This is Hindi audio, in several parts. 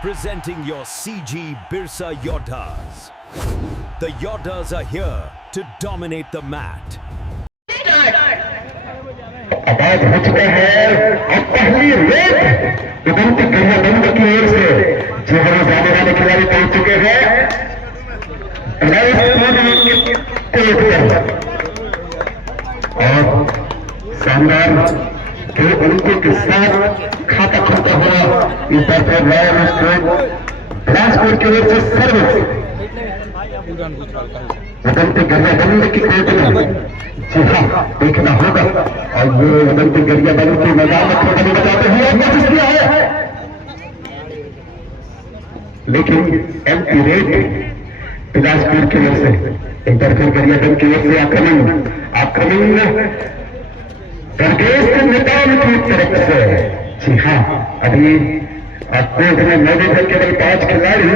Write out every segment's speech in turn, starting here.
presenting your CG Birsa Yodhas. The Yodhas are here to dominate the mat. आवाज हो चुका है अब पहली रेड उदंती गंगाबंद की ओर से जो हमें जाने वाले खिलाड़ी पहुंच चुके हैं और शानदार के उनके के साथ खाता खुलता हुआ इस बार पर रॉयल स्ट्रोक बिलासपुर की ओर से सर्विस उदंती गंगाबंद की कोर्ट में जी हाँ देखना होगा और ये उदंती गंगाबंद के मैदान में थोड़ा बताते हुए कोशिश किया है लेकिन एमपी रेड बिलासपुर की ओर से एक बार फिर गंगाबंद की ओर से आक्रमण प्रदेश के मैदान की तरफ से जी हाँ अभी कोर्ट में मौजूद है केवल 5 खिलाड़ी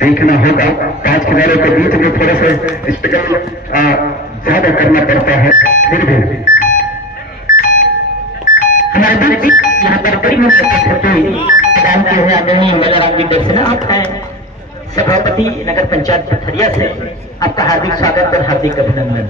देखना होगा 5 खिलाड़ियों के बीच में थोड़ा सा स्ट्रगल ज्यादा करना पड़ता है फिर भी हमारे बीच यहाँ पर बड़ी जानते हुए आदरणीय मेलाराम जी दर्शनाथ हैं सभापति नगर पंचायत पथरिया से आपका हार्दिक स्वागत और हार्दिक अभिनंदन।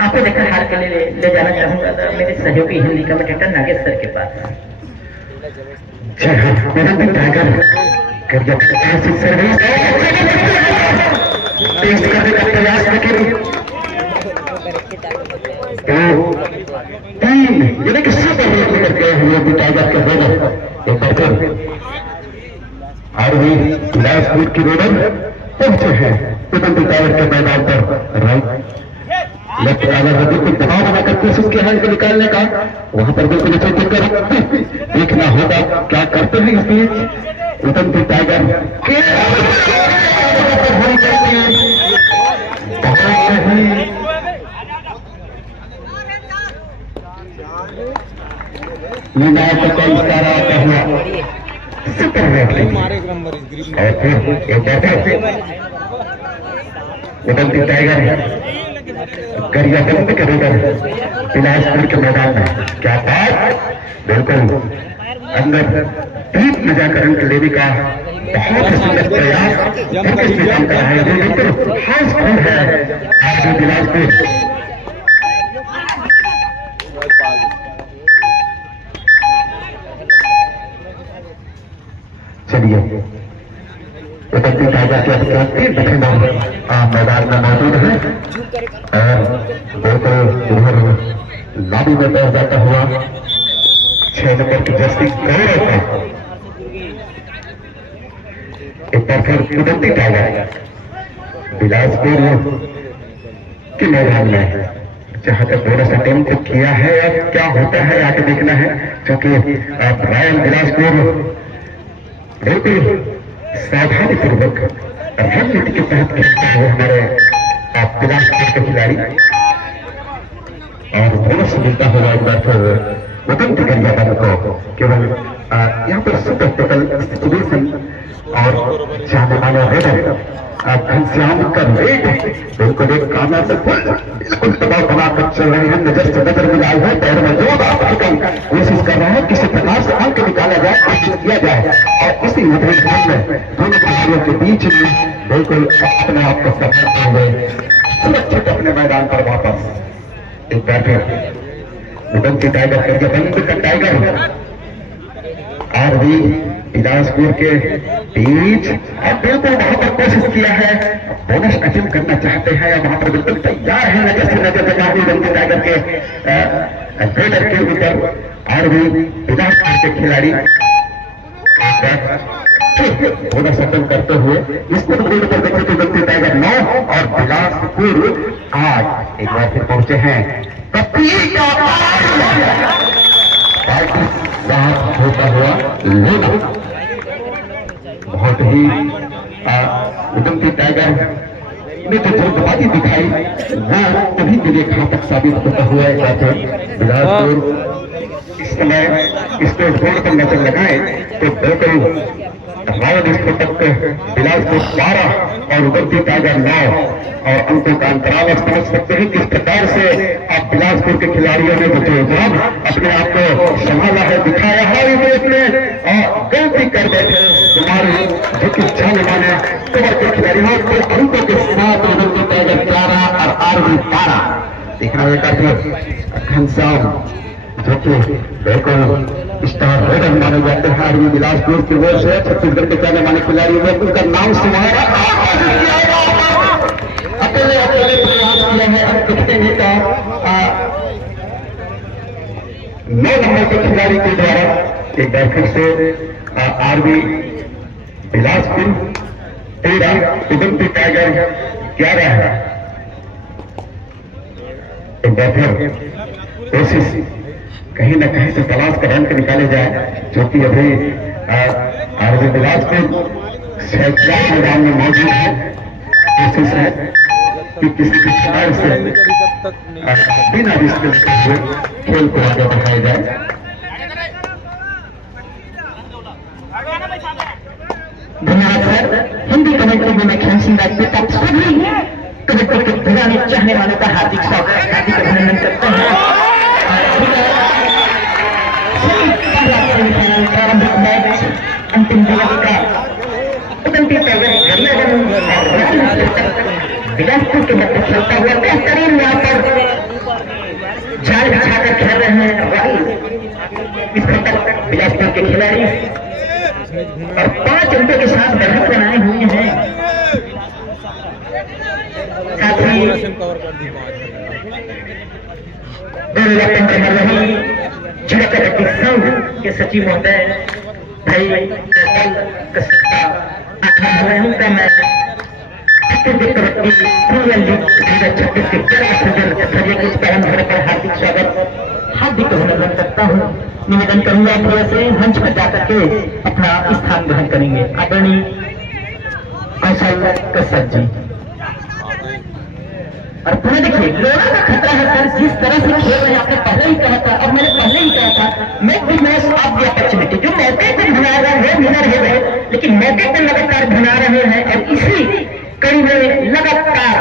आपको देखा हार के लिए ले जाना चाहूंगा तो मेरे सहयोगी हिंदी कमेंटेटर नागेश सर के पास। टेस्ट करने का प्रयास लेकिन 3 यानी कि 7 लेकर गए हुए टाइगर के बॉलर एक बार और भी बिलासपुर की रोडर पहुंचे हैं उदंती टाइगर के मैदान पर राइट लेफ्ट अगर बिल्कुल दबाव बनाकर कोशिश किया है इनको निकालने का वहां पर बिल्कुल देखना होगा क्या करते हैं इस बीच उदंती टाइगर उदंती टाइगर गरिया बंद करेगा बिलासपुर के मैदान में क्या बात बिल्कुल अंदर डीप मजा करंट लेने का बहुत ही सुंदर प्रयास करके इसे काम कर रहे हैं। बिल्कुल हाउसफुल है आरबी बिलासपुर। चलिए उतरती ताजा के अभियात्री डिफेंडर मैदान में मौजूद है और बिल्कुल इधर लॉबी में बैठ जाता हुआ 6 नंबर की जर्सी गौरव का एक बार फिर उतरती टाइगर बिलासपुर के मैदान में जहां तक बोनस अटेम्प्ट किया है अब क्या होता है आगे देखना है, क्योंकि रॉयल बिलासपुर बिल्कुल सावधानी पूर्वक रणनीति के तहत खेलते हुए हमारे बिलासपुर के खिलाड़ी और बोनस मिलता होगा एक बार फिर वतन गंजा दल को। केवल यहाँ पर सुपर टैकल सिचुएशन और जाने माने रेडर घनश्याम का रेड बिल्कुल एक कामयाब से बिल्कुल दबाव बनाकर चल रहे हैं। नजर से नजर मिलाए हुए पैर में जोरदार कोशिश कर रहे हैं किसी प्रकार से अंक निकाला जाए, कोशिश किया जाए और इसी मध्यम में दोनों खिलाड़ियों के बीच में बिल्कुल अपने आप को करते हुए सुरक्षित अपने मैदान पर वापस एक बार फिर उदंती टाइगर करके बंद का टाइगर आरबी बिलासपुर के बीच अब बिल्कुल वहां पर कोशिश किया है, बोनस अटेम्प्ट करना चाहते हैं और वहां पर बिल्कुल तैयार है नजर से नजर बना हुई उदंती टाइगर के रेडर के ऊपर आरबी बिलासपुर के खिलाड़ी बोनस अटेम्प्ट करते हुए इसको बोर्ड पर देखे तो उदंती टाइगर 9 और बिलासपुर 8 एक बार फिर पहुंचे हैं। होता हुआ लेना बहुत ही उदंती टाइगर ने जो जल्दबाजी दिखाई वो कभी के लिए घातक साबित होता हुआ बिलासपुर इस समय स्टेट बोर्ड पर नजर लगाए तो बिल्कुल रावत स्फोटक बिलासपुर 12 और उदंती टाइगर 9 और अंकों का अंतराल समझ सकते हैं किस प्रकार से आप बिलासपुर के खिलाड़ियों ने जो अपने आप को संभाला है दिखाया है गलती कर बैठे हमारे जो कि जाने माने कबर के खिलाड़ियों को अंकों के साथ उदंती टाइगर 11 और आरबी 12 देखना होगा घनश्याम जो कि बिल्कुल स्टार रेडर माने जाते हैं आरबी बिलासपुर की ओर से छत्तीसगढ़ के जाने माने खिलाड़ियों में उनका नाम सुनाया अकेले अकेले प्रयास किया है। अब देखते हैं का 9 नंबर के खिलाड़ी के द्वारा एक बार फिर से आरबी बिलासपुर 13 उदंती टाइगर 11 है। एक बार फिर कोशिश कहीं न कहीं से तलाश कर अंक निकाले जाए, जो कि अभी आरबी बिलासपुर मैदान में मौजूद है। कोशिश है कि किसी भी प्रकार से बिना रिस्क हुए खेल को आगे बढ़ाया जाए। धन्यवाद सर। हिंदी कमेंट्री में मैं ख्याल सिंह राजपूत आप सभी कबड्डी के दीवाने चाहने वालों का हार्दिक स्वागत हार्दिक अभिनंदन करते हैं। प्रारंभिक मैच अंतिम दिवस का उदंती टाइगर बिलासपुर के मध्य खेलता हुआ बेहतरीन यहाँ पर जाल बिछाकर खेल रहे हैं इस घटक बिलासपुर के खिलाड़ी और 5 अंकों के साथ बढ़त बनाए हुए हैं। साथ ही झड़क कबड्डी संघ के सचिव महोदय भाई उनका मैच कबड्डी प्रीमियर लीग 2026 के 11 के पहले होने पर हार्दिक स्वागत हार्दिक अभिनंदन करता हूँ। निवेदन करूंगा थोड़ा से मंच पर जाकर के अपना स्थान ग्रहण करेंगे आदरणीय कौशल कश्यप जी। और पुनः देखिए लोड़ा का खतरा है सर, जिस तरह से खेल रहे हैं आपने पहले ही कहा था और मैंने पहले ही कहा था मैच भी मैच आप दी अपॉर्चुनिटी जो मौके पर बना रहे हैं वो विनर है, लेकिन मौके पर लगातार बना रहे हैं और इसी कड़ी में लगातार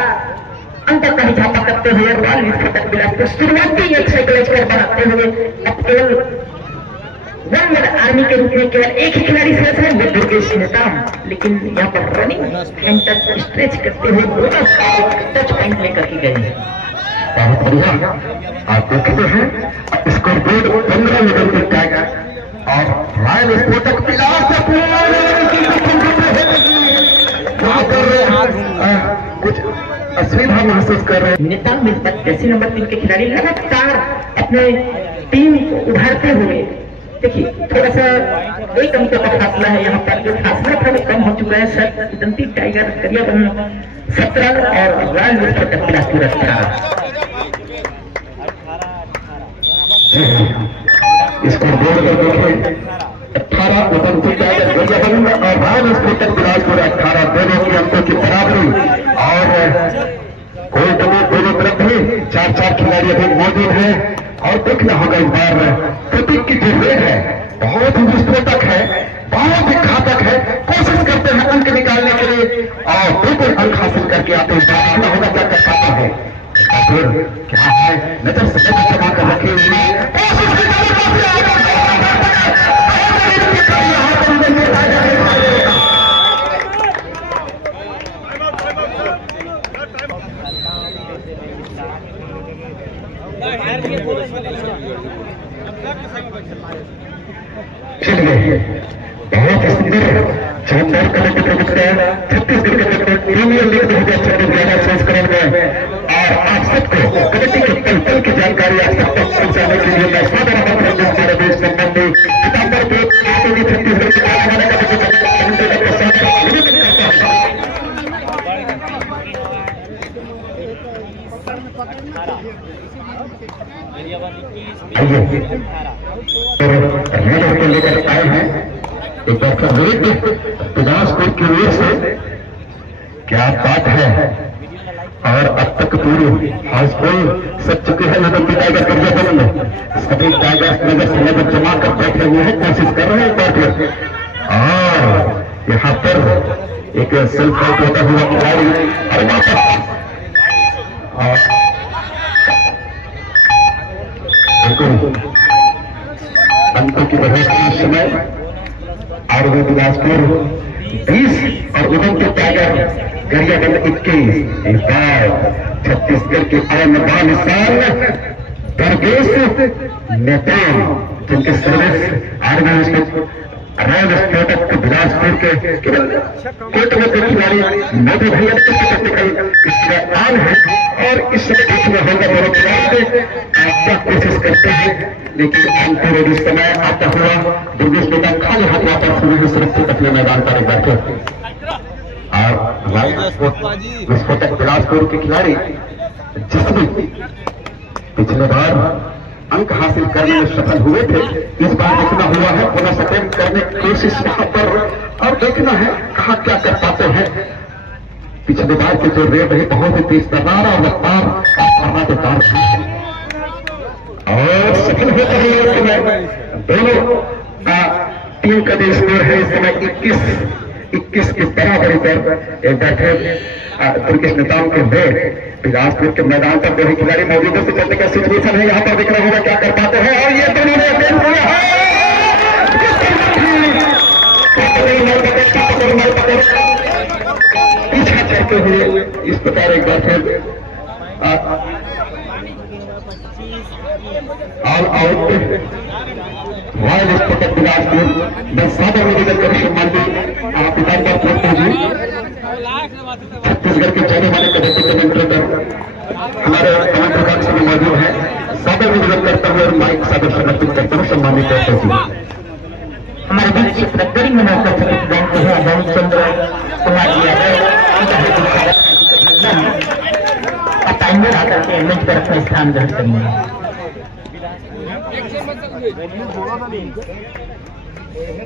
अंत का इजाफा करते हुए रॉयल विस्फोटक बिलासपुर शुरुआती एक साइकिल स्कोर बनाते हुए अब केवल वन मैन आर्मी के रूप में केवल एक ही खिलाड़ी शेष है, वो दुर्गेश नेताम। लेकिन यहाँ पर रनिंग एंड टच स्ट्रेच करते हुए बोनस टच पॉइंट लेकर के गए हैं। बहुत बढ़िया। आप देखते हैं स्कोर बोर्ड 15 मीटर पे टाइगर और रॉयल स्पोर्टक पिलास कुछ असुविधा महसूस कर रहे हैं। नेताम मिलकर जैसे नंबर 3 के खिलाड़ी लगातार अपने टीम को उभारते हुए, देखिए थोड़ा सा एक अंक का फासला है यहाँ पर, जो फासला था वो कम हो चुका है। सर दंती टाइगर करियाबंद 17 और रॉयल स्पोर्टक बिलासपुर 18। स्कोर बोर्ड पर देखें 18 उदमपुर टाइगर गरियाबंद और रॉयल स्पोर्टक बिलासपुर 18 दोनों की अंकों की बराबरी और कोई दोनों तरफ भी 4-4 खिलाड़ी अभी मौजूद हैं। और देखना होगा इस बार प्रतीक की जो रेड है बहुत ही विस्फोटक है, बहुत ही घातक है। कोशिश करते हैं अंक निकालने के लिए और बिल्कुल अंक हासिल करके आते हैं। देखना होगा क्या कर पाता है, फिर क्या है नजर से नजर जमा कर रखे हुए चलिए बहुत सुंदर शानदार कला की प्रतियोगिता छत्तीसगढ़ के प्रीमियर लीग 2024 संस्करण में और आप सबको कबड्डी के पल पल की जानकारी आप सब तक पहुंचाने के लिए मैं सादर आमंत्रण देता हूं। संबंधी सितंबर के छत्तीसगढ़ के को लेकर आए हैं एक बार फिर बिलासपुर की ओर से। क्या बात है। और अब तक पूरी हाउसफुल सज चुके हैं उदमपुर टाइगर गरियाबंद में। सभी टाइगर्स नजर से नजर जमा कर बैठे हुए हैं, कोशिश कर रहे हैं एक बार फिर। और यहाँ पर एक सेल्फ आउट होता हुआ खिलाड़ी और वापस बिल्कुल अंकों की बढ़ोतरी इस समय और वो बिलासपुर 20 और उदमपुर टाइगर गरियाबंद 21। इस बार छत्तीसगढ़ के आने वाले साल दुर्गेश नेताम जिनके सर्विस आर्मी रॉयल स्पोर्टक बिलासपुर के केवल कोर्ट में के खिलाड़ी मोदी भैया आन है और इस समय देखने होगा दोनों खिलाड़ी आपका कोशिश करते हैं। लेकिन अंतिम इस समय आता हुआ दुर्गेश नेता खाली हाथ वापस हुए सुरक्षित अपने मैदान पर बैठे और विस्फोटक बिलासपुर के खिलाड़ी जिसमें पिछले बार अंक हासिल करने में सफल हुए थे, इस बार देखना हुआ है पुनः सफल करने की कोशिश वहां पर और देखना है कहा क्या कर पाते हैं। पिछले बार की जो रेट है बहुत ही तेज तर्रार और रफ्तार और सफल होता है इस समय। दोनों टीम का जो स्कोर है इस समय 21 की बराबरी पर एक बार फिर दुर्गेश नेताम के बेट बिलासपुर के मैदान पर दो ही खिलाड़ी मौजूद है। चलने का सिचुएशन है यहाँ पर देखना होगा क्या कर पाते हैं। और ये दोनों पीछा करते हुए इस प्रकार एक बार फिर ऑल आउट रॉयल स्पोर्टक बिलासपुर मैं सादर निवेदन कर सम्मानित पिताम्बर पोर्टे जी छत्तीसगढ़ के जाने वाले कबड्डी कमेंटेटर हमारे कमेंटर कक्ष में मौजूद है। सादर निवेदन करता हुए और माइक सादर समर्पित करता हूँ सम्मानित पोर्टे जी। हमारे बीच एक प्रगति में मौका बैंक है रामचंद्र कुमार जी टाइमर आकर के मंच पर अपना स्थान ग्रहण करेंगे।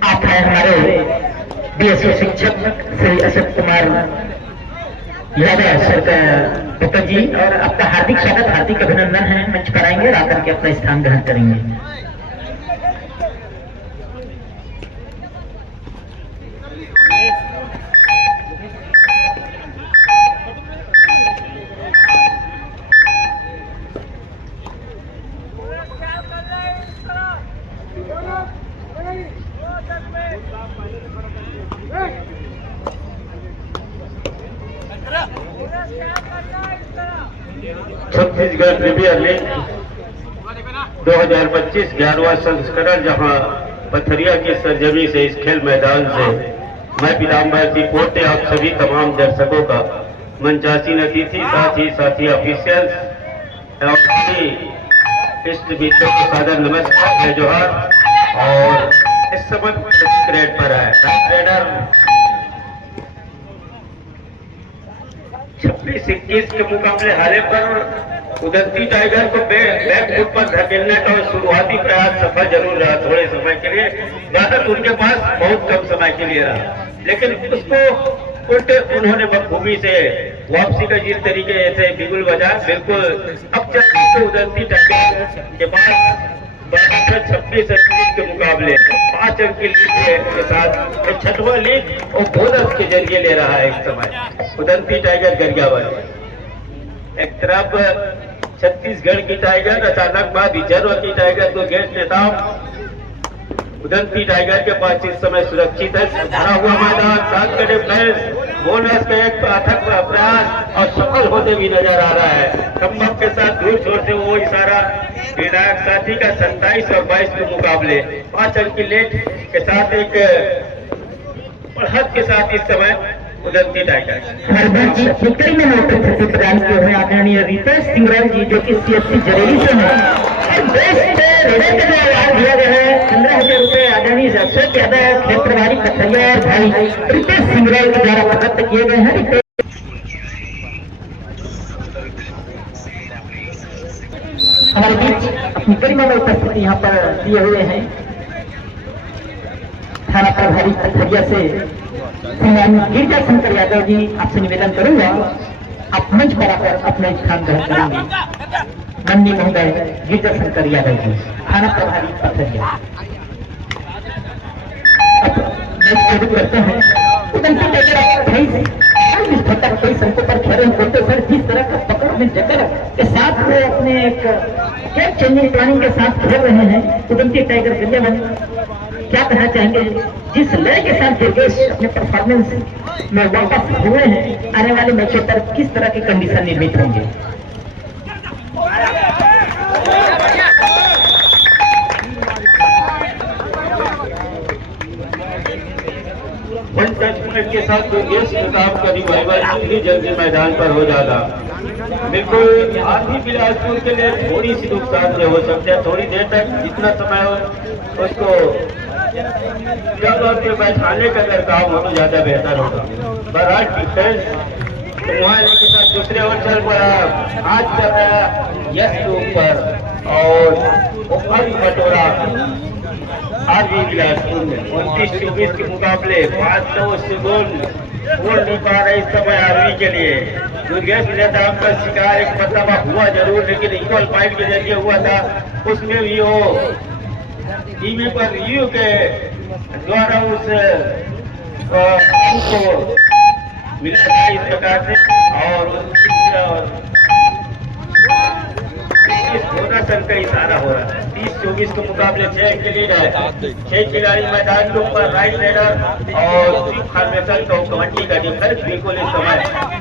आप है हमारे बीएसओ शिक्षक श्री अशोक कुमार यादव सर का पुत्र जी और आपका हार्दिक स्वागत हार्दिक अभिनंदन है। मंच पर आएंगे और आकर के अपना स्थान ग्रहण करेंगे। छत्तीसगढ़ प्रीमियर लीग 2025 11वां संस्करण, जहां पथरिया की सरजमी से इस खेल मैदान से मैं पीताम्बर सिंह पोटे आप सभी तमाम दर्शकों का मंचासीन अतिथि साथ ही साथी ऑफिशियल्स और सभी इष्ट मित्रों को सादर नमस्कार है जोहार। और इस समय ग्रेड पर है ट्रेडर 26-21 के मुकाबले हारे पर उदंती टाइगर को बैक फुट पर धकेलने का शुरुआती प्रयास सफल जरूर रहा। थोड़े समय के लिए ज्यादातर उनके पास बहुत कम समय के लिए रहा, लेकिन उसको उल्टे उन्होंने बखूबी से वापसी का जिस तरीके से बिगुल बजा। बिल्कुल अब चल उदंती टाइगर के बाद 26-21 के मुकाबले 5 अंक की लीड के साथ 6वां लीड और बोनस के जरिए ले रहा है इस समय उदंती टाइगर गरियाबंद। एक तरफ छत्तीसगढ़ की टाइगर अचानक बाद रिजर्व की टाइगर को गेट देता उदंती टाइगर के पास इस समय सुरक्षित है। भरा हुआ मैदान, 7 का डिफेंस, बोनस का एक अथक प्रयास और सफल होते भी नजर आ रहा है। खम्भम के साथ दूर छोर से वो इशारा विधायक साथी का 27 और 22 के मुकाबले 5 अंक की लीड के साथ एक बढ़त के साथ इस समय उदंती टाइगर टिकरी में नौकरी छुट्टी प्रदान किए हुए आदरणीय रितेश सिंगरल जी, जो कि CFC जरेली से हैं। देश में हृदय का अवार्ड दिया गया है 15,000 रुपए आदरणीय अशोक यादव क्षेत्रवारी पथरिया और भाई रितेश सिंगरल के द्वारा प्रदत्त किए गए हैं। हमारे बीच अपनी गरिमा में उपस्थिति यहाँ पर दिए हुए हैं थाना प्रभारी पथरिया से गिरजा शंकर यादव जी। आपसे निवेदन करूंगा आप मंच पर आकर अपना स्थान ग्रहण करेंगे। माननीय महोदय गिरजा शंकर यादव जी, थाना प्रभारी पथरिया। करते हैं उदंती टाइगर कई संकों पर खड़े होते सर जिस तरह का पकड़ में जगह के साथ वो अपने एक गेम चेंजिंग प्लानिंग के साथ खेल रहे हैं उदंती टाइगर गरियाबंद। क्या कहना चाहेंगे जिस लय के साथ दुर्गेश अपने परफॉर्मेंस में वापस हुए हैं, आने वाले मैचों पर किस तरह की कंडीशन निर्मित होंगे? के साथ दुर्गेश प्रताप का रिवाइवल जल्दी जल्दी मैदान पर हो जाता। बिल्कुल आधी बिलासपुर के लिए थोड़ी सी नुकसान हो सकते हैं। थोड़ी देर तक जितना समय हो उसको पे बैठाने का अगर काम हो तो ज्यादा बेहतर होगा। बहरहाल डिफेंस मुआयने के साथ दूसरे ओवर पर आज कर रहा यश के ऊपर और बटोरा आधी बिलासपुर में 29-24 के मुकाबले 500 से गोल नहीं पा रहे इस समय आर्मी के लिए। दुर्गेश नेताम का शिकार एक मरतबा हुआ जरूर, लेकिन इक्वल पॉइंट के जरिए हुआ था। उसमें भी वो टीवी पर रिव्यू के द्वारा उस को मिला था इस प्रकार से। और बोनस का इशारा हो रहा है। 30-24 के मुकाबले 6 के लीड है। 6 खिलाड़ी मैदान के ऊपर राइट रेडर और फॉर्मेशन को कबड्डी का डिफेंस बिल्कुल इस समय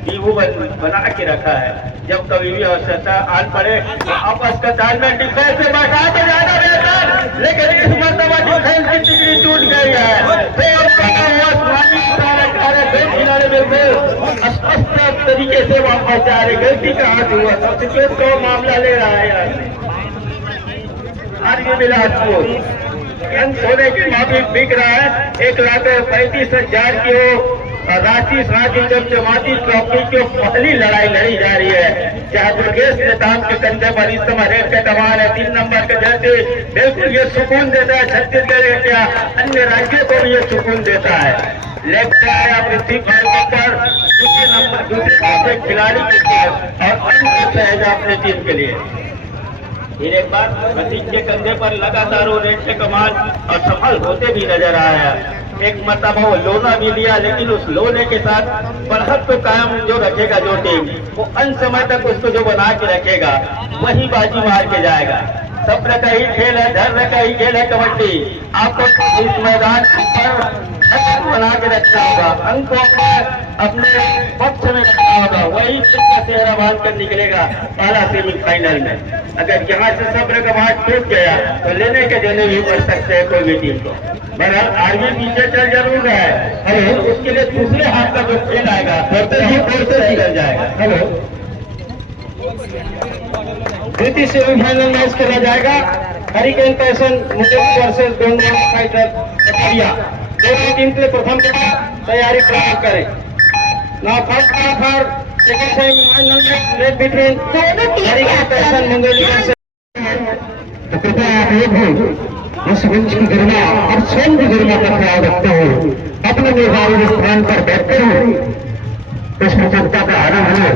डीबू बना के रखा है। जब कभी भी आवश्यकता आन पड़े तो आपस का तालमेल डिफेंस से बैठा तो ज्यादा बेहतर, लेकिन इस मरतबा डिफेंस की टिकड़ी टूट गई है। स्पष्ट तरीके से वापस जा रहे, गलती का हाथ हुआ सबसे तो मामला ले रहा है यहाँ आर्मी बिलासपुर होने के मामले बिक रहा है। 1,35,000 की हो राशि साथ ही जब जमाती ट्रॉफी की पहली लड़ाई लड़ी जा रही है, जहाँ दुर्गेश नेताम के कंधे पर इस समय रेड का कमान है। 3 नंबर के जैसे बिल्कुल ये सुकून देता है छत्तीसगढ़ क्या अन्य राज्यों को भी ये सुकून देता है। लेफ्ट आया पृथ्वी पर दूसरे खिलाड़ी के लिए और अन्य अपने टीम के लिए। फिर एक बार प्रतीक के कंधे पर लगातार वो रेड के कमान और सफल होते भी नजर आया। एक मरतबा वो लोना भी लिया, लेकिन उस लोने के साथ बढ़त तो कायम जो रखेगा जो टीम, वो अंत समय तक उसको जो बना के रखेगा वही बाजी मार के जाएगा। सब्र का ही खेल है, धैर्य का ही खेल है कबड्डी। आपको इस मैदान पर बना के रखना होगा, अंकों को अपने पक्ष में रखना होगा, वही का चेहरा बांध कर निकलेगा पहला सेमीफाइनल में। अगर यहाँ से सब्र का बात टूट गया तो लेने के देने भी पड़ सकते हैं कोई भी टीम को। बहरहाल आर्मी पीछे चल जरूर रहा है, हेलो, उसके लिए दूसरे हाथ का जो खेल आएगा से निकल जाएगा। हेलो, द्वितीय सेमीफाइनल मैच खेला जाएगा, hurricane passion versus Gonda fighter Katariya. दोनों टीम के लिए प्रथम तैयारी प्रारंभ करें। ना first for second semifinal match between hurricane passion Mungeli versus. तो कृपया आप लोग भी इस मंच की गरिमा और स्वयं की गरिमा का ख्याल रखते हुए अपने निर्धारित स्थान पर बैठते हुए इस प्रतियोगिता का आरंभ है।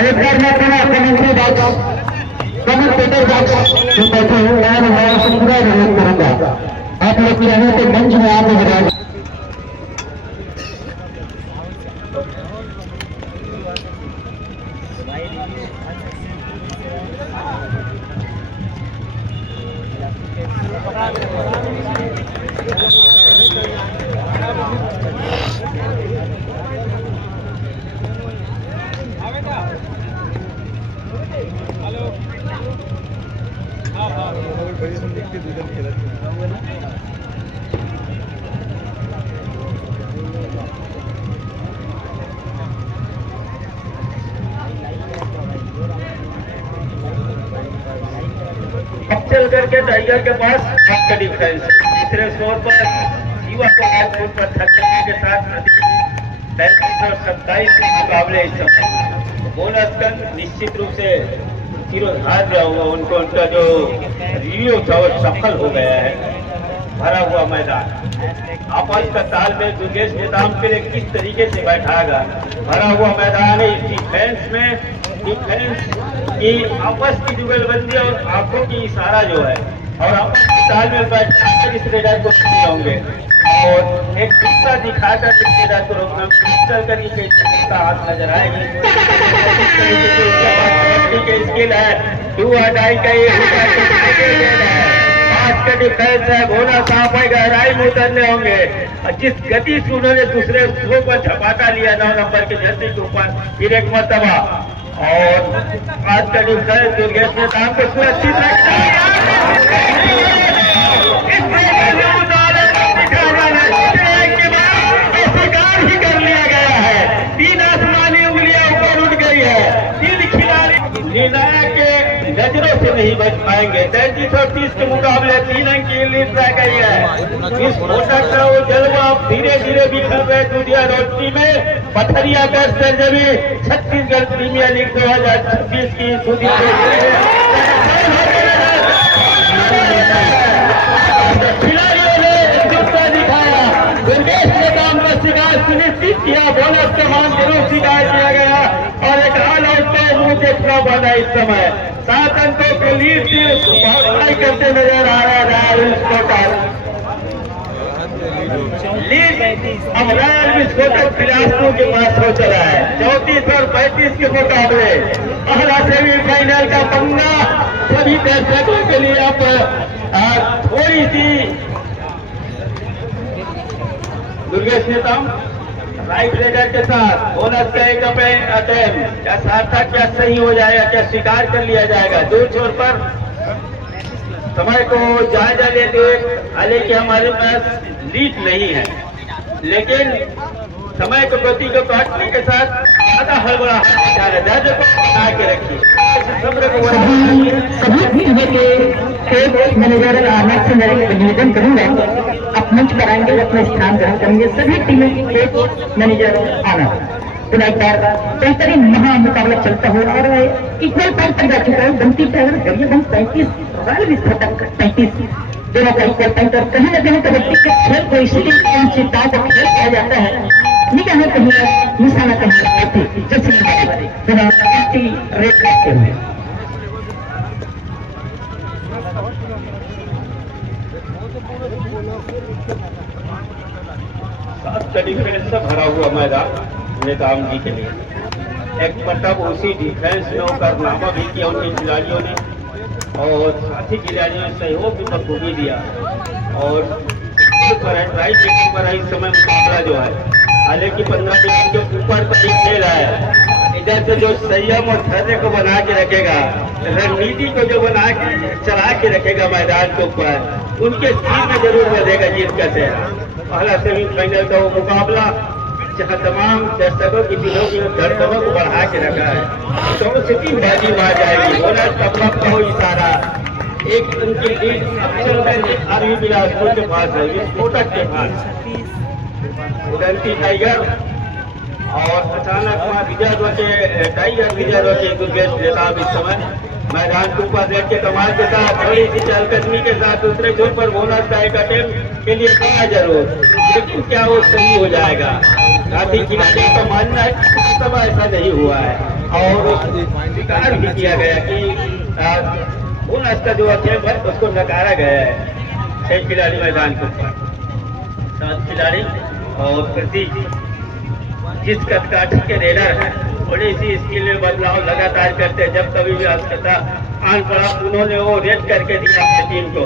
अयोध्या में अपना कमेंट्री बॉक्स कमेंटेटर बॉक्स जो बैठे हैं मैं से पूरा अनुरोध करूंगा आप लोग चाहें तो मंच में आप विराज। चल करके टाइगर के पास का डिफरेंस। तीसरे स्कोर पर युवा को राजपूत पर 36 के साथ 35-27 के मुकाबले इस समय बोनस का निश्चित रूप से हार गया हुआ उनको, उनका जो रिव्यू था वो सफल हो गया है। भरा हुआ मैदान आपस का तालमेल दुर्गेश नेताम के लिए किस तरीके से बैठाएगा। भरा हुआ मैदान है, डिफेंस में डिफेंस की आपस की जुगलबंदी और आंखों की इशारा जो है और आपस की तालमेल बैठकर इस रेडर को रोकने होंगे और एक गुस्सा दिखाकर इस रेडर को रोकना चल कर इसका हाथ नजर आएगी। के स्किल है, डू और डाई का ये आज का डिफेंस है, घोड़ा साफ है, गहराई में उतरने होंगे। और जिस गति से उन्होंने दूसरे स्लो पर झपाटा लिया 9 नंबर के जर्सी के ऊपर फिर एक मरतबा, और आज का डिफेंस दुर्गेश ने काम को सुरक्षित स्वीकार ही कर लिया गया है। 3 आसमानी उंगलियां ऊपर उठ गई है। 3 खिलाड़ी निर्णायक के नजरों से नहीं बच पाएंगे। 33-30 के मुकाबले 3 अंक की लीड रह गई है। इस मोटर का वो जलवा धीरे धीरे बिखर रहे दुधिया रोटी में। पथरिया का सरजमी छत्तीसगढ़ प्रीमियर लीग 2026 की दुधिया खिलाड़ियों ने एकजुटता दिखाया। दुर्गेश ने काम का शिकार सुनिश्चित किया, बोनस का मान जरूर शिकार किया गया और एक ऑल आउट का मुंह देखना पड़ा। इस समय 7 अंकों के लीड से करते नजर आ रहा है लीड अब रॉयल विस्फोटक बिलासपुर के पास हो चला है। 34 और 35 के मुकाबले पहला सेमीफाइनल का पंगा सभी दर्शकों के लिए अब थोड़ी सी दुर्गेश नेताम राइट रेडर के साथ बोनस का एक अटेम्प्ट क्या सार्थक, क्या सही हो जाएगा, क्या स्वीकार कर लिया जाएगा। दूर छोर पर समय को जायजा लेते, हालांकि हमारे पास लीड नहीं है लेकिन समय को गति को काटने के साथ ज्यादा हड़बड़ा को बना के रखिए। सभी टीमों के खेल मैनेजर आनंद से मैं निवेदन करूंगा, आप मंच पर आएंगे, अपना स्थान ग्रहण करेंगे। सभी टीमों के खेल मैनेजर आनंद पुनः एक बार बेहतरीन महा मुकाबला चलता हो और इक्वल पॉइंट तक जा चुका है। बनती गरीबगंज 35 रॉयल विस्फोटक 35 दोनों का इक्वल पॉइंट। और कहीं न कहीं कबड्डी के खेल को इसलिए इन चिंताओं का खेल किया जाता है, निगाह कहीं निशाना कहीं जैसे दोनों रेट करते हुए डिफेंस से भरा हुआ मैदान नेताम जी के लिए एक मतलब उसी डिफेंस में कारनामा भी किया उनके खिलाड़ियों ने। और साथी खिलाड़ियों ने सहयोग भी बखूबी दिया और ट्राई चेकिंग पर इस समय मुकाबला जो है हालांकि 15 मिनट के ऊपर पर ही खेल रहा है। इधर से जो संयम और धैर्य को बना के रखेगा, रणनीति को जो बना के चला के रखेगा मैदान के ऊपर, उनके सीट में जरूर बजेगा जीत का चेहरा। पहला सेमीफाइनल का वो मुकाबला जहाँ तमाम दर्शकों की दिलों की धड़कनों को बढ़ा के रखा है, तो सिटी बाजी मार जाएगी। बोनस का पक्का हो इशारा एक उनकी लीड आर्मी बिलासपुर के पास है, विस्फोटक के पास उड़नती टाइगर और अचानक वहाँ रिजर्व के टाइगर रिजर्व के दुर्गेश नेताब इस समय मैदान के ऊपर देख के कमाल के साथ बड़ी सी चहलकदमी के साथ दूसरे छोर पर बोनस का एक अटेम्प्ट के लिए गया जरूर, लेकिन क्या वो सही हो जाएगा? काफी खिलाड़ियों का मानना है कि सब ऐसा नहीं हुआ है और स्वीकार भी किया गया कि बोनस का जो अटेम्प्ट है उसको नकारा गया है। 6 खिलाड़ी मैदान के ऊपर, 7 खिलाड़ी और प्रतीक जिस कदकाठी के रेडर है, बड़ी सी स्किल में बदलाव लगातार करते हैं। जब कभी भी आवश्यकता आन पड़ा उन्होंने वो रेड करके दिया अपनी टीम को।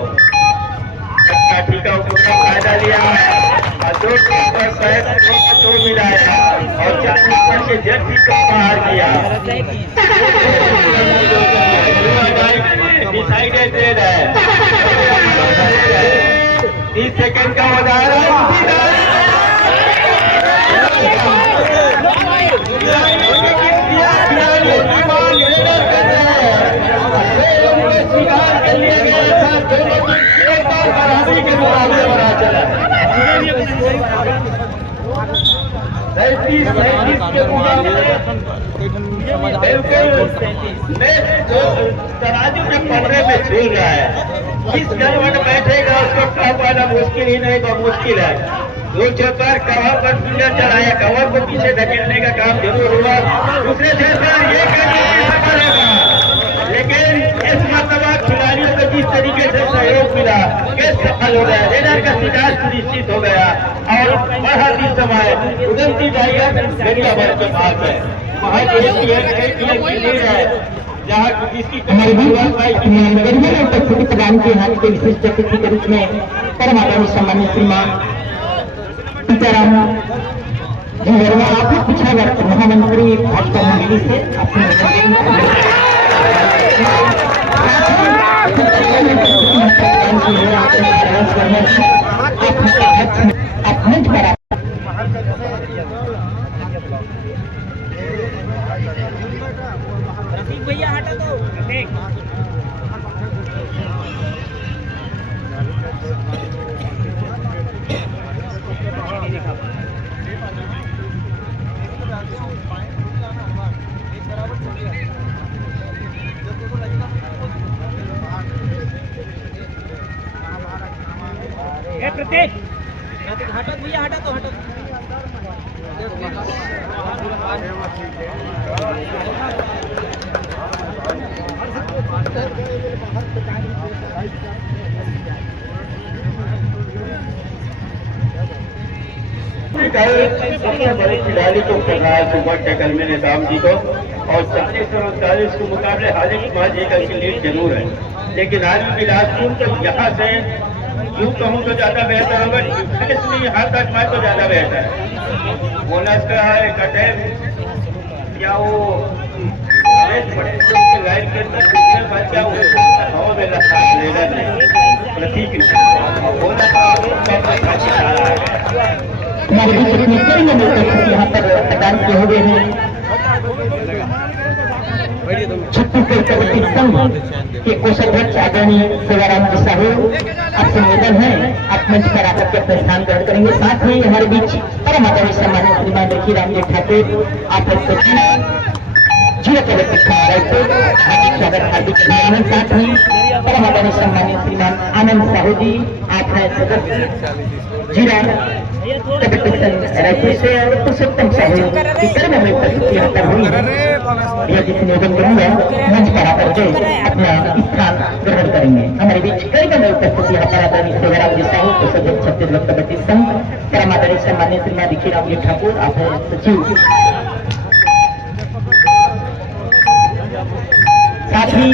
कदकाठी का पूरा फायदा लिया और 2 पर मिलाया और 4 नंबर के जर्सी को बाहर किया। डिसाइडेड रेड है, 30 सेकंड का उदाहरण तराजू के पन्ने में झूल रहा है। किस गड़बड़ बैठेगा उसको कह पाना मुश्किल ही नहीं, बहुत मुश्किल है। 2 चौकर कवर पर पिलर चढ़ाया, कवर को पीछे धकेलने का काम जरूर हुआ। दूसरे छेद पर ये करने सफल होगा, लेकिन इस मरतबा खिलाड़ियों को जिस तरीके से सहयोग मिला केस सफल हो गया, रेडर का शिकार सुनिश्चित हो गया और बहुत ही समय उदंती टाइगर गरियाबंद के पास है। वहाँ है जहाँ जिसकी उपस्थिति प्रदान की हाथ के विशिष्ट अतिथि के रूप में परम आदरणीय सम्मानित श्रीमान सीताराम जी वर्मा, आपने पूछा महामंत्री भाजपा मंडली से आप मंच पर भैया हटा दो। प्रत्येक हटा भैया हटा दो, हटा सबसे बड़े खिलाड़ी को कर रहा है सुपर टैकल में निजाम जी को और 40 और 39 के मुकाबले हालांकि महज 1 अंक की लीड जरूर है, लेकिन आज बिलासपुर तो यहाँ से यूं कहूँ तो ज्यादा बेहतर होगा। डिफेंस में यहाँ तक मैं तो ज्यादा बेहतर है। बोनस का एक अटैम्प्ट या वो लाइन के अंदर क्या प्रतीक हमारे बीच में कई लोग यहाँ पर प्रदान किए हुए हैं। छत्तीसगढ़ कबड्डी संघ के कोषाध्यक्ष आदरणीय सेवाराम जी साहू, आपसे निवेदन है आप मंच पर आकर के अपने स्थान ग्रहण करेंगे। साथ ही हमारे बीच परम आदरणीय सम्मानित श्रीमान देखीराम जी ठाकुर, आप जिला कबड्डी संघ हार्दिक स्वागत, हार्दिक अभिनंदन। साथ ही परम आदरणीय सम्मानित श्रीमान आनंद साहू जी, आप हैं सदस्य जिला कबड्डी संघ रायपुर से और पुरुषोत्तम साहू की कर्म में उपस्थिति यहाँ पर हुई है। यह जिस निवेदन करूंगा मंच पर आकर के अपना स्थान ग्रहण करेंगे। हमारे बीच कर्म में उपस्थिति यहाँ पर आदरणीय सेवाराम जी साहू, कोषाध्यक्ष छत्तीसगढ़ कबड्डी संघ, परम आदरणीय सम्मानित श्रीमान देखीराम जी ठाकुर, आप हैं सचिव। साथ ही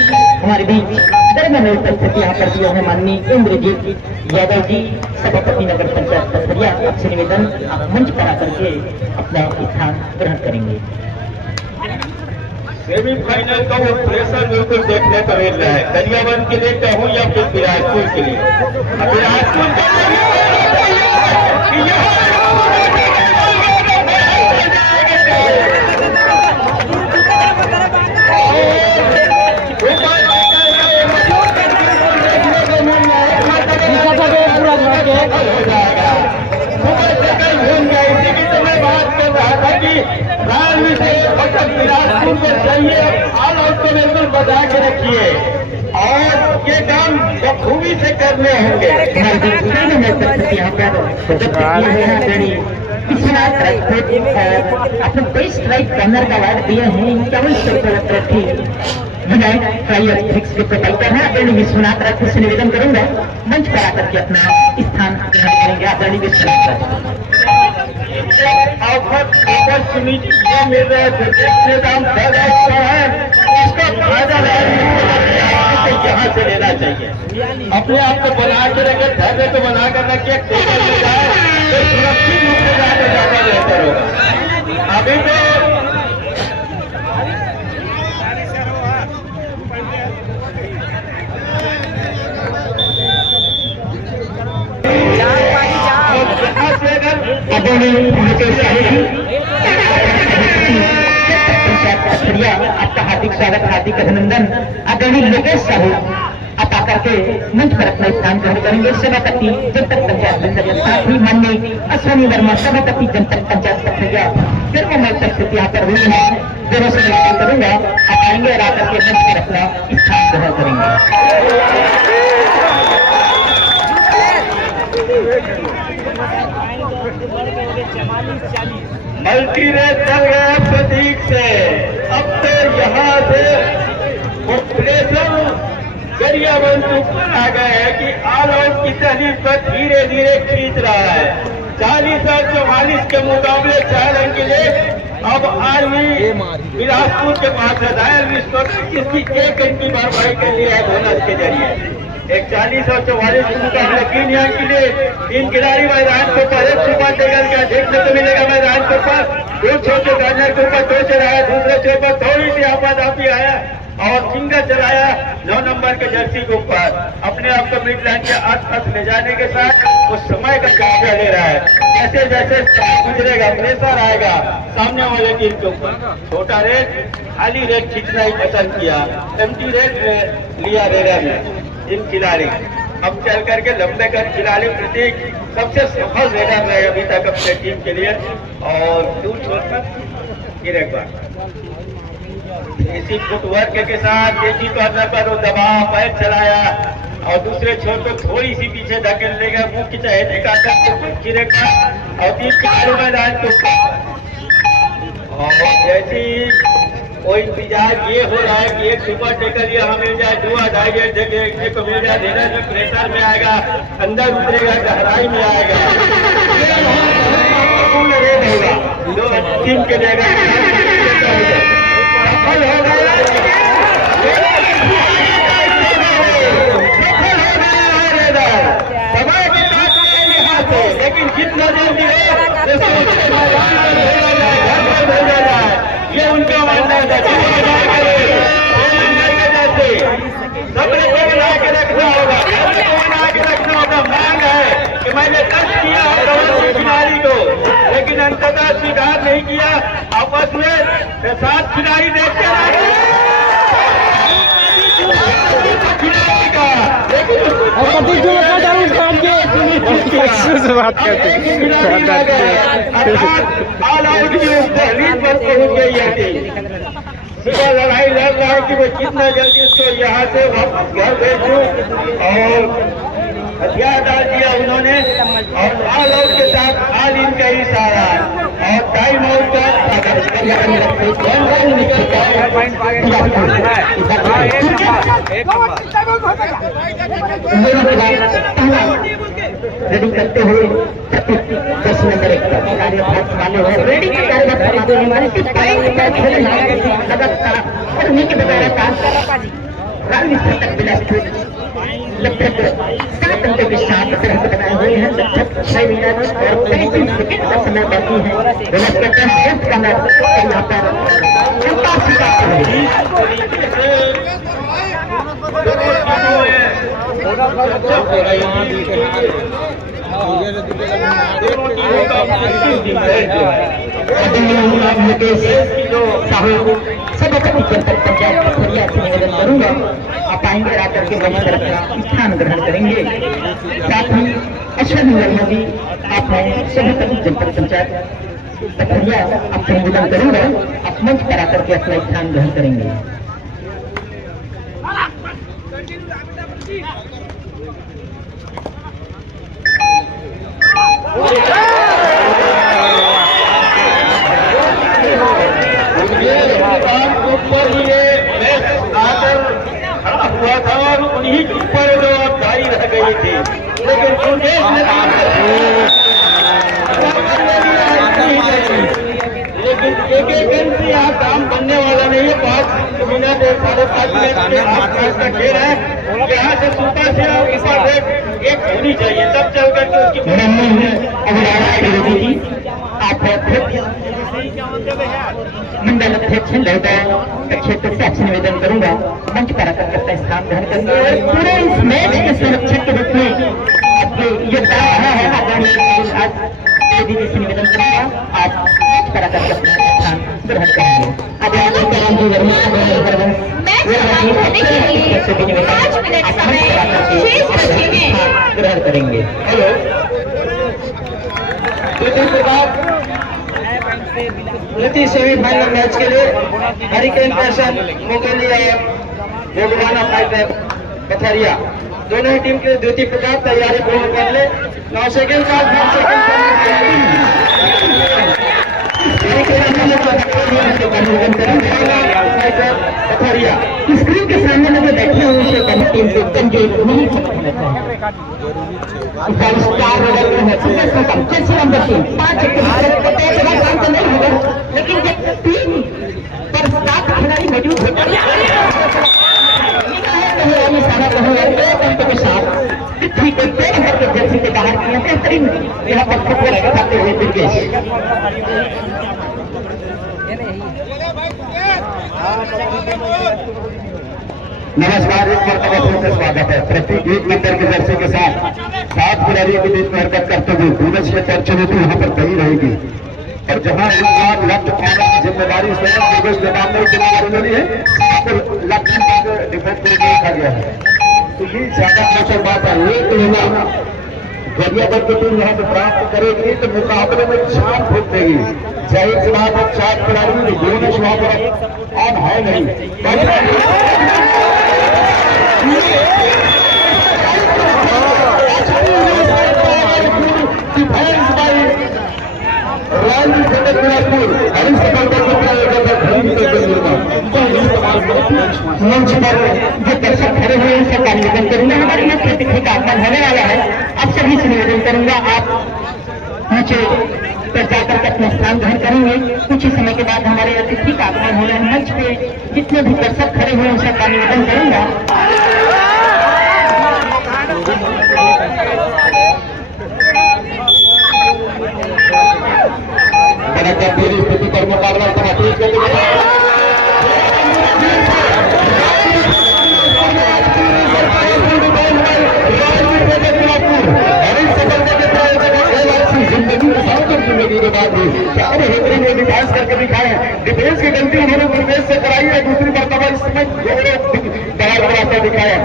हमारे बीच गर्मन उपस्थिति यहाँ पर दिए हैं माननीय इंद्रजीत यादव जी, सभापति नगर पंचायत पथरिया। आपसे निवेदन, आप मंच पर आकर के अपना स्थान ग्रहण करेंगे। सेमीफाइनल का वो प्रेशर बिल्कुल देखने को मिल रहा है। दरियाबंद के लिए कहूँ या फिर बिलासपुर के लिए? बिलासपुर बिल्कुल बचा के रखिए और ये काम बखूबी से करने होंगे। अपने बेस्ट राइट कॉर्नर का अवार्ड दिए हैं 51 ट्रॉफी विनायक ट्रायल फिक्स के प्रोपाइटर हैं आदरणीय विश्वनाथ राय से निवेदन करूंगा मंच पर आकर के अपना स्थान ग्रहण करेंगे। आदरणीय विश्वनाथ राय ये मिल रहा है, इसका फायदा यहाँ से लेना चाहिए। अपने आप को बना के रखे, धैर्य को बना कर रखिए, टेबल में जाए तो सुरक्षित रूप से जाकर ज्यादा बेहतर होगा। अभी तो आपका हार्दिक स्वागत, हार्दिक अभिनंदन। आदरणीय लोकेश साहू आप आकर के मंच पर अपना स्थान ग्रहण करेंगे। सभापति जनपद पंचायत पथरिया, साथ ही माननीय अश्विनी वर्मा सभापति जनपद पंचायत पथरिया। गर्ममय उपस्थिति यहाँ पर हुई है, जोरों से निवेदन करूंगा आप आएंगे और आकर के मंच पर अपना स्थान ग्रहण करेंगे। मल्टी रेस चल गया प्रतीक से। अब तो यहाँ से प्रेशर दरियाबंद ऊपर आ गए हैं कि ऑल आउट की तहलील पर धीरे धीरे खींच रहा है। 40 और 44 के मुकाबले 4 अंक के लिए अब आर्मी बिलासपुर के पास है। दायर विस्फोट इसकी 1 अंक की भरपाई के लिए है बोनस के जरिए। एक 40 और 44 के मुकाबले 3 अंक के लिए 3 खिलाड़ी मैदान के ऊपर। एक सुपर टेगर का देखने को मिलेगा मैदान के ऊपर। 2 छोटे कॉर्नर के ऊपर 2 चलाया, दूसरे छोर पर थोड़ी सी आपाधापी आया और सिंगल चलाया 9 नंबर के जर्सी के ऊपर। अपने आप को मिड लाइन के आसपास ले जाने के साथ वो समय का जायजा ले रहा है। जैसे जैसे गुजरेगा प्रेशर आएगा सामने वाले टीम के ऊपर। छोटा रेट, खाली रेट खींचना ही पसंद किया, एम्प्टी रेट लिया रेडर ने। इन खिलाड़ी अब चल करके लंबे कर खिलाड़ी प्रतीक सबसे सफल रेडर रहे अभी तक अपने टीम के लिए। और दूर छोड़कर फिर एक बार इसी फुटवर्क के साथ एक ही कॉर्नर पर वो दबाव पैर चलाया और दूसरे छोर पर थोड़ी सी पीछे धकेल लेगा, मुंह की चहेते का गिरेगा और 3 खिलाड़ी मैदान के ऊपर। और जैसी वो इंतजार ये हो रहा है कि एक सुपर टेकर यहाँ मिल जाए, 2-2.5 गेट देखने को मिल जाए। धीरे धीरे प्रेशर में आएगा, अंदर उतरेगा, गहराई में आएगा, पूर्ण रेड होगा जो टीम के देगा सफल होगा। समय की बात है यहाँ से, लेकिन जितना जल्दी ये उनका मानना है। सबने को बना के रखना होगा, सबने को बना के रखना होगा। मांग है कि मैंने टच किया खिलाड़ी को, लेकिन अंततः स्वीकार नहीं किया। आपस में 7 खिलाड़ी देखते रहे बात करते ऑल आउट की दहलीज पर पहुंच गई है। सुबह लड़ाई लड़ रहा है कि वो कितना जल्दी इसको यहाँ से वापस घर भेजूं और हथियार डाल दिया उन्होंने। और ऑल आउट के साथ ऑल इन का इशारा और टाइम आउट का रेडी करते हुए 10 नंबर 1 रेडी 43 तक बिना छूट लगभग 7 अंकों के साथ रन बनाए हुए हैं। लगभग 6 मिनट और 35 सेकंड का समय बाकी है। गलत कहते हैं हेल्थ का मैच यहाँ पर चलता सिखा मुकेश साहू सभापति जनपद पंचायत खरिया से निवेदन करूंगा आप आएंगे आकर के वही तरफ का स्थान ग्रहण करेंगे। साथ ही अश्विनी वर्मा जी आप हैं सभापति जनपद पंचायत खरिया आपसे निवेदन करूंगा आप मंच पर आकर के अपना स्थान ग्रहण करेंगे। ऊपर ये मैच आकर खड़ा हुआ था और उन्हीं के ऊपर जो जारी रह गई थी, लेकिन लेकिन एक रन से यहाँ काम बनने वाला नहीं है। 5 मिनट 5.5 मिनट के आसपास का खेल है। यहाँ से सुपर से एक होनी चाहिए तब चल करके उसकी मंडल अध्यक्ष क्षेत्र से आपसे निवेदन करूंगा मंच पर आकर अपना स्थान ग्रहण करेंगे और पूरे इस मैच के संरक्षक के रूप में आपके योगदान रहा है। आज दीदी से निवेदन करूंगा आप मंच पर आकर अपना स्थान ग्रहण करेंगे। अब ग्रहण करेंगे। प्रति सेमीफाइनल मैच के लिए हरिकेन पैशन मोगली और भोगवाना फाइटर पथरिया दोनों ही टीम के द्वितीय प्रकार तैयारी पूर्ण कर ले। 9 सेकंड का 9 सेकंड स्क्रीन के सामने में जो बैठे हुए उनसे टीम से कमजोर नहीं नहीं होगा, लेकिन जब 3 पर 7 खिलाड़ी मौजूद होते हैं के साथ पृथ्वी को पेड़ करके जर्सी के बाहर किया बेहतरीन यहाँ पर फुटबॉल खेलते हुए दुर्गेश। नमस्कार, एक मरतबा फिर से स्वागत है। प्रत्येक 1 नंबर की जर्सी के साथ 7 खिलाड़ियों के बीच में हरकत करते हुए पूरे क्षेत्र चुनौती वहां पर बनी रहेगी और जहां इस बार लक्ष्य पाने की जिम्मेदारी स्वयं योगेश जवान ने जिम्मेदारी मिली है, लक्ष्य डिफेंस के लिए रखा गया है। तो ये ज्यादा रोचक बात है। ये कहना गरियागढ़ की टीम यहाँ से प्राप्त करेगी तो मुकाबले में 4 फुट देगी। जाहिर सी बात है 4 खिलाड़ी बोनस वहां पर ऑन है नहीं। मंच पर जो दर्शक खड़े हुए हैं सबका निवेदन करूंगा। हमारे यहाँ प्रतिनिधि का आगमन होने वाला है। अब सभी से निवेदन करूंगा आप नीचे पर जाकर के अपना स्थान ग्रहण करेंगे। कुछ ही समय के बाद हमारे अतिथि का आगमन होने मंच पे जितने भी दर्शक खड़े हुए हैं सबका निवेदन करूंगा। स्थिति पर मुकाबला डिफेंस करके दिखाए। डिफेंस की गलती उन्होंने प्रवेश से कराई है, दूसरी मरतबा इसमें दबाव बनाते दिखाया।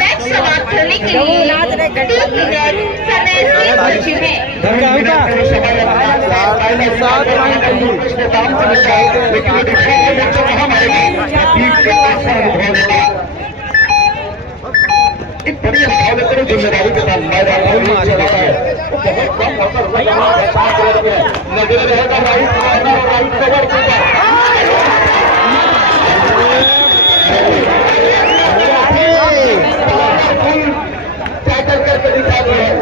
मैच समाप्त करने के लिए 3 मिनट समय है। एक बड़ी जिम्मेदारी के साथ मैदान बहुत कम नजर रहेगा राइट कवर करके दिखा दिया है।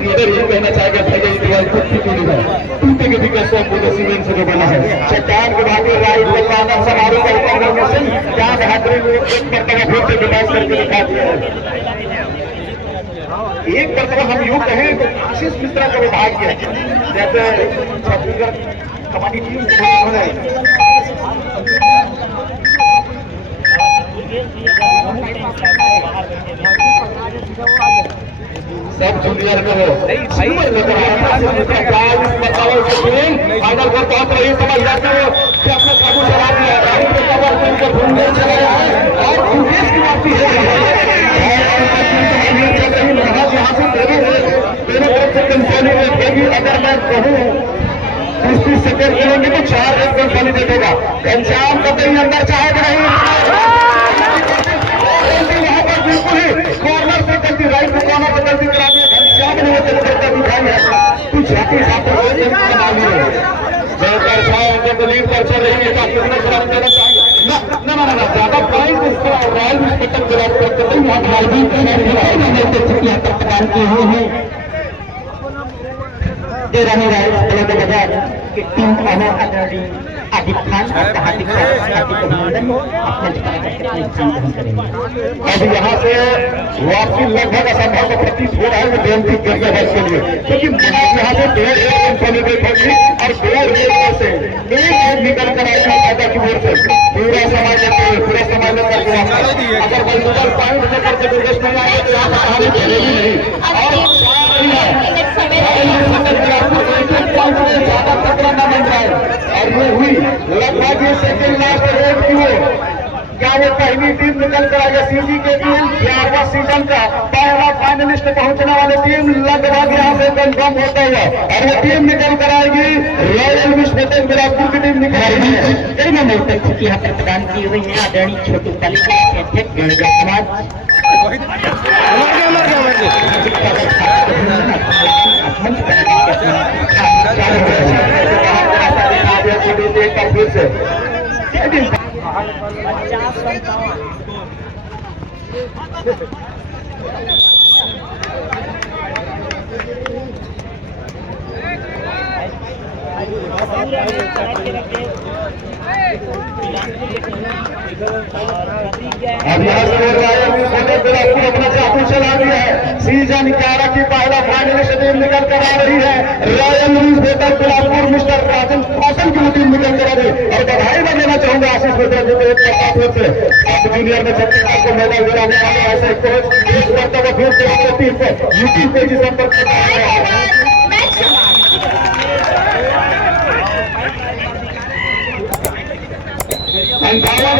लीडर ये कहना चाहेगा भाई ये दीवार खुद की टूटी है, टूटे के विकल्प सीमेंट से जो बना है। चट्टान के भागे राइट में समारोह फॉर्मेशन क्या बहादुरी एक मरतबा फिर से डिफाइन करके दिखा दिया है। एक मरतबा हम यूं कहें तो आशीष मिश्रा का विभाग है, जैसे छत्तीसगढ़ कबड्डी टीम उन्होंने सब जूनियर को फाइनल कर पहुंच रही समझ जाते हो कि अपने काबू चला दिया ढूंढने चला है और उन्नीस की वापसी है यहाँ से दोनों तरफ से कंसोलिडेट होगी। अगर मैं कहूँ 30 सेकेंड खेलेंगे तो 4 रन कंसोलिडेट होगा। घनश्याम कतई अंदर चाहेगा नहीं, यहाँ पर बिल्कुल ही कॉर्नर से गलती, राइट कॉर्नर से गलती करा दी। घनश्याम ने वो गलती दिखाई है, कुछ हाथी साथ बना लिए लीड पर चल रही है। ना ज्यादा पॉइंट उसको रॉयल मिस्टर गिराव करते थे, यहाँ प्रदान किए हुए हैं दे रहे रॉयल बाजार की team owner attorney Adib Khan हार्दिक अभिनंदन करेंगे। अब यहाँ से वापसी लगभग असंभव प्रतीत हो रहा है बेनती करिए है इसके लिए, क्योंकि यहाँ से 2 रेल कंसोलिडेट होगी और 2 रेल से एक निकल कर आएगा फायदा की ओर से पूरा समाज पूरा समाज में करके अगर मल्टीपल पॉइंट में करके निर्देश नहीं आए तो यहाँ पर कहानी चलेगी नहीं। और ज्यादा खतरा न बन जाए और ये हुई लगभग ये सेकेंड लास्ट रेट की हो। क्या वो पहली टीम निकल कर आई सीजी के टीम 11वां सीजन का पहला फाइनलिस्ट पहुंचने वाली टीम लगभग यहाँ से कंफर्म होता हुआ और वो टीम निकल कर आएगी रॉयल मिस्टर बिलासपुर की टीम निकल आएगी। कई नंबर तक यहाँ पर प्रदान की हुई है आदरणीय छोटू पालिका अध्यक्ष गणेश समाज अब यहाँ से अपना चाकू चला दिया है। सीजन 11 की पहला फाइनलिस्ट टीम निकल कर आ रही है रॉयल मिस्टर बिलासपुर मिस्टर राजन कौशल की टीम निकल कर आ रही है। और बधाई मैं देना चाहूंगा आशीष मिश्रा जी को एक तरफ से अब जूनियर में 36 साल को मेडल दिलाने वाले ऐसे कोच एक मरतबा फिर से टीम को यूपी पे जी संपर्क अंठावन